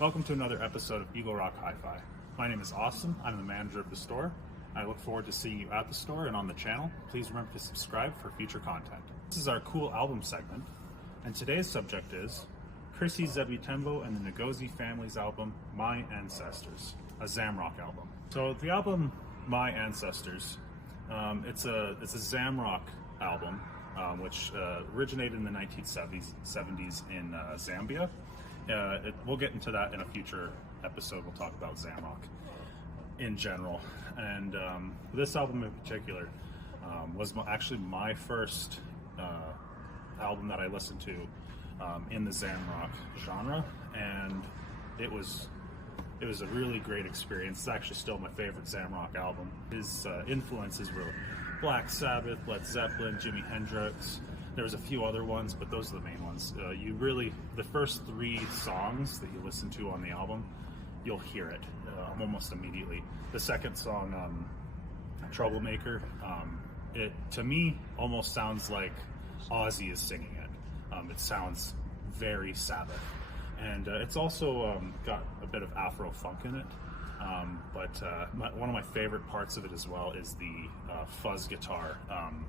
Welcome to another episode of Eagle Rock Hi-Fi. My name is Austin. I'm the manager of the store. I look forward to seeing you at the store and on the channel. Please remember to subscribe for future content. This is our cool album segment, and today's subject is Chrissy Zebby Tembo and the Ngozi family's album, My Ancestors, a Zamrock album. So the album, My Ancestors, it's a Zamrock album, which originated in the 1970s in Zambia. We'll get into that in a future episode. We'll talk about Zamrock in general. And this album in particular was actually my first album that I listened to in the Zamrock genre, and it was a really great experience. It's actually still my favorite Zamrock album. His influences were Black Sabbath, Led Zeppelin, Jimi Hendrix. There was a few other ones, but those are the main ones. The first three songs that you listen to on the album, you'll hear it almost immediately. The second song, Troublemaker, it to me almost sounds like Ozzy is singing it. It sounds very Sabbath. And it's also got a bit of Afro funk in it. One of my favorite parts of it as well is the fuzz guitar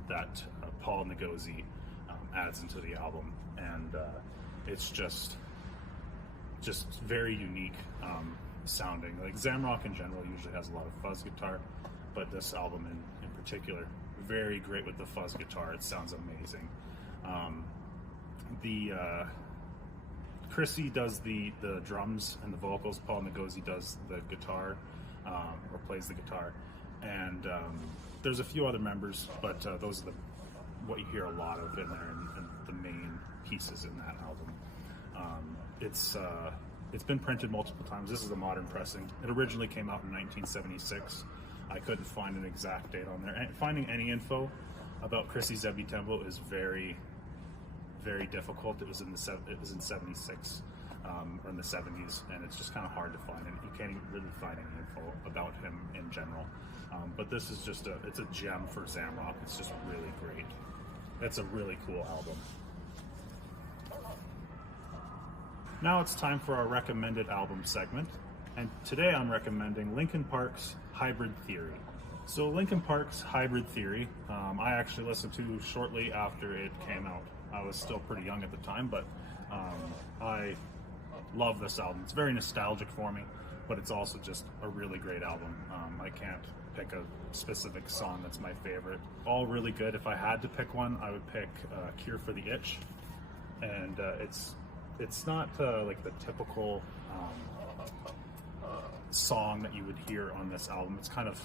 that Paul Ngozi adds into the album, and it's just very unique sounding. Like Zamrock in general usually has a lot of fuzz guitar, but this album in particular, very great with the fuzz guitar. It sounds amazing. Chrissy does the drums and the vocals. Paul Ngozi does the guitar, or plays the guitar, and there's a few other members, but those are what you hear a lot of in there, and the main pieces in that album. It's been printed multiple times. This is a modern pressing. It originally came out in 1976. I couldn't find an exact date on there. And finding any info about Chrissy Zebby Tembo is very, very difficult. It was in 76 or in the 70s, and it's just kind of hard to find, and you can't even really find any info about him in general. But this is just it's a gem for Zamrock. It's just really great. It's a really cool album. Now it's time for our recommended album segment, and today I'm recommending Linkin Park's Hybrid Theory. So Linkin Park's Hybrid Theory, I actually listened to shortly after it came out. I was still pretty young at the time, but I love this album. It's very nostalgic for me, but it's also just a really great album. I can't pick a specific song that's my favorite. All really good. If I had to pick one, I would pick Cure for the Itch. And it's not like the typical song that you would hear on this album. It's kind of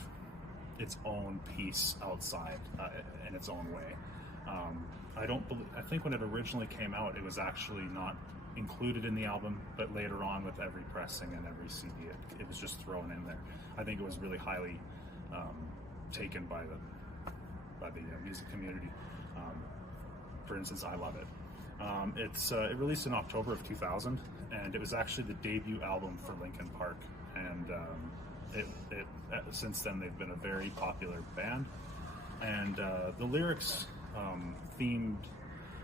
its own piece outside in its own way. I think when it originally came out, it was actually not included in the album, but later on with every pressing and every CD, it was just thrown in there. I think it was really highly taken by the music community. For instance, I love it. It released in October of 2000, and it was actually the debut album for Linkin Park. And since then, they've been a very popular band. And the lyrics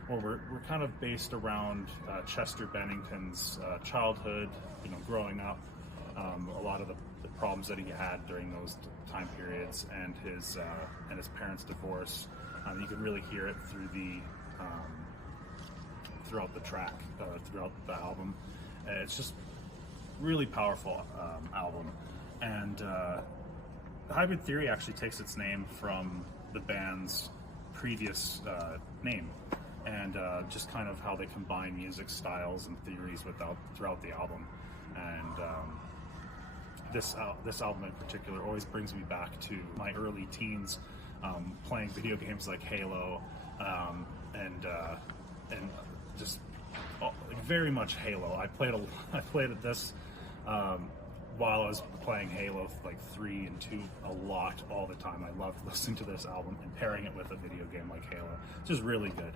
were kind of based around Chester Bennington's childhood, growing up, a lot of the problems that he had during those time periods, and his parents' divorce. You can really hear it throughout the track, throughout the album. It's just really powerful album. And Hybrid Theory actually takes its name from the band's previous name, and just kind of how they combine music styles and theories throughout the album. And this album in particular always brings me back to my early teens, playing video games like Halo, and just very much Halo. I played this while I was playing Halo like 3 and 2 a lot, all the time. I loved listening to this album and pairing it with a video game like Halo. It's just really good.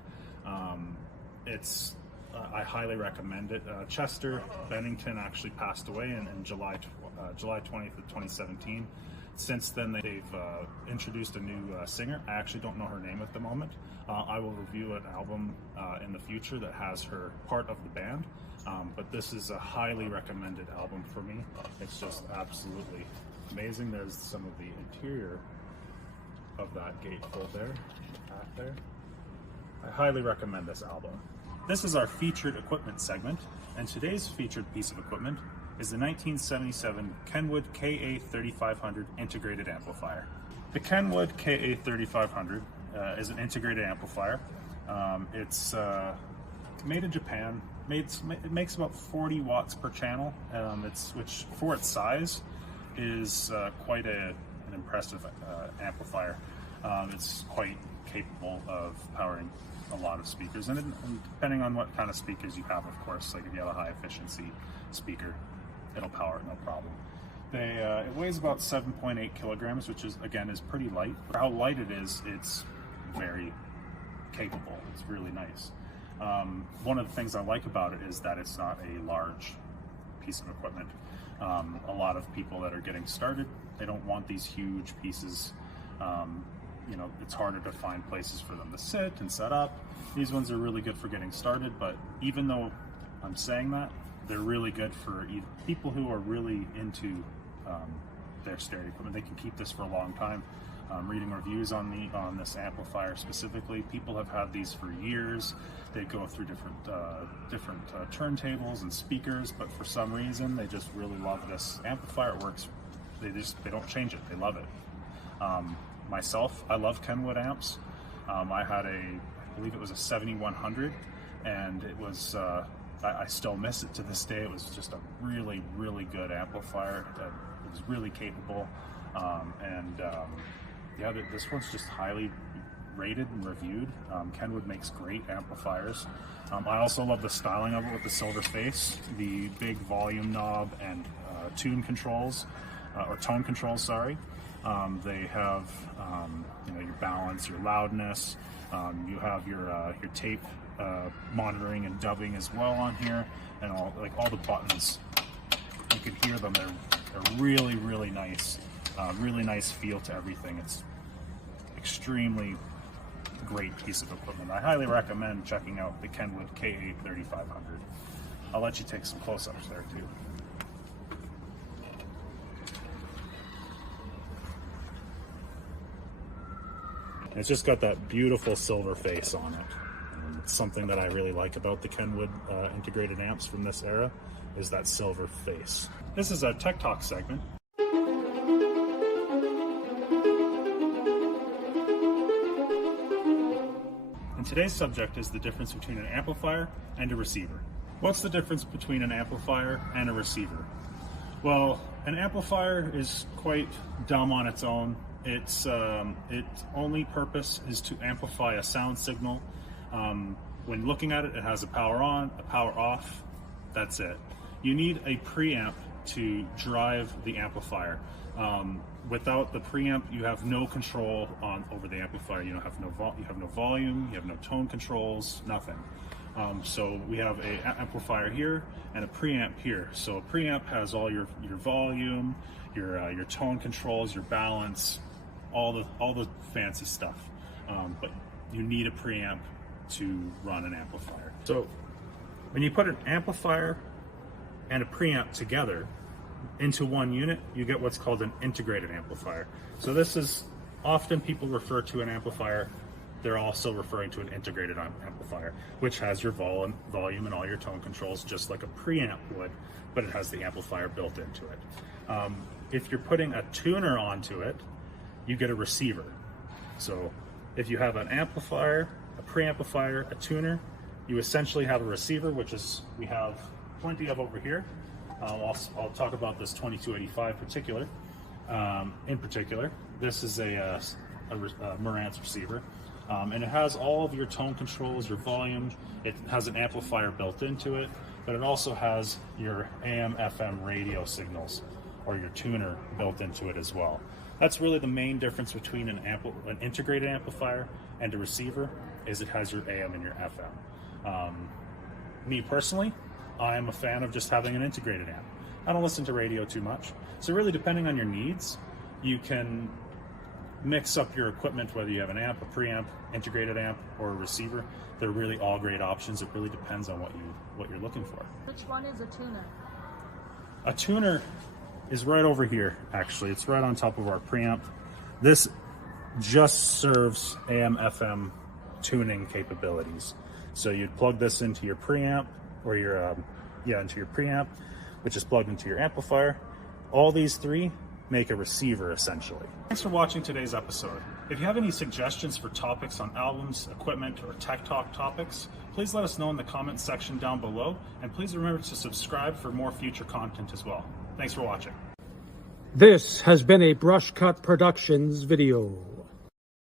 I highly recommend it. Chester Bennington actually passed away in July 20th of 2017. Since then, they've introduced a new singer. I actually don't know her name at the moment. I will review an album in the future that has her part of the band. But this is a highly recommended album for me. It's just absolutely amazing. There's some of the interior of that gatefold there, back there. I highly recommend this album. This is our featured equipment segment, and today's featured piece of equipment is the 1977 Kenwood KA3500 integrated amplifier. The Kenwood KA3500 is an integrated amplifier. It's made in Japan. It makes about 40 watts per channel, which for its size is quite an impressive amplifier. It's quite capable of powering a lot of speakers, and depending on what kind of speakers you have, of course, like if you have a high efficiency speaker, it'll power it no problem. It weighs about 7.8 kilograms, which is pretty light. For how light it is, it's very capable. It's really nice. One of the things I like about it is that it's not a large piece of equipment. A lot of people that are getting started, they don't want these huge pieces. You know, it's harder to find places for them to sit and set up. These ones are really good for getting started, but even though I'm saying that, they're really good for people who are really into their stereo equipment. They can keep this for a long time. Reading reviews on this amplifier specifically, people have had these for years. They go through different turntables and speakers, but for some reason they just really love this amplifier. It works. They don't change it. They love it. Myself, I love Kenwood amps. I had I believe it was a 7100, and it was. I still miss it to this day. It was just a really, really good amplifier. It was really capable, yeah, this one's just highly rated and reviewed. Kenwood makes great amplifiers. I also love the styling of it with the silver face, the big volume knob, and tone controls, sorry. They have your balance, your loudness. You have your tape monitoring and dubbing as well on here, and all the buttons. You can hear them. They're really, really nice. Really nice feel to everything. It's extremely great piece of equipment. I highly recommend checking out the Kenwood KA3500. I'll let you take some close-ups there too. It's just got that beautiful silver face on it. It's something that I really like about the Kenwood integrated amps from this era, is that silver face. This is a Tech Talk segment. And today's subject is the difference between an amplifier and a receiver. What's the difference between an amplifier and a receiver? Well, an amplifier is quite dumb on its own. Its only purpose is to amplify a sound signal. When looking at it, it has a power on, a power off. That's it. You need a preamp to drive the amplifier. Without the preamp, you have no control over the amplifier. You have no volume, you have no tone controls, nothing. So we have an amplifier here and a preamp here. So a preamp has all your volume, your tone controls, your balance, all the fancy stuff. But you need a preamp to run an amplifier. So when you put an amplifier and a preamp together into one unit, you get what's called an integrated amplifier. So this is often people refer to an amplifier, they're also referring to an integrated amplifier, which has your volume and all your tone controls just like a preamp would, but it has the amplifier built into it. If you're putting a tuner onto it, you get a receiver. So if you have an amplifier, a preamplifier, a tuner, you essentially have a receiver, which is we have plenty of over here. I'll talk about this 2285 in particular. This is a Marantz receiver, and it has all of your tone controls, your volume. It has an amplifier built into it, but it also has your AM, FM radio signals, or your tuner built into it as well. That's really the main difference between an integrated amplifier and a receiver, is it has your AM and your FM. Me personally, I am a fan of just having an integrated amp. I don't listen to radio too much. So really, depending on your needs, you can mix up your equipment, whether you have an amp, a preamp, integrated amp, or a receiver. They're really all great options. It really depends on what you're looking for. Which one is a tuner? A tuner is right over here, actually. It's right on top of our preamp. This just serves AM, FM tuning capabilities. So you'd plug this into your preamp, or into your preamp, which is plugged into your amplifier. All these three make a receiver, essentially. Thanks for watching today's episode. If you have any suggestions for topics on albums, equipment, or tech talk topics, please let us know in the comments section down below, and please remember to subscribe for more future content as well. Thanks for watching. This has been a Brush Cut Productions video.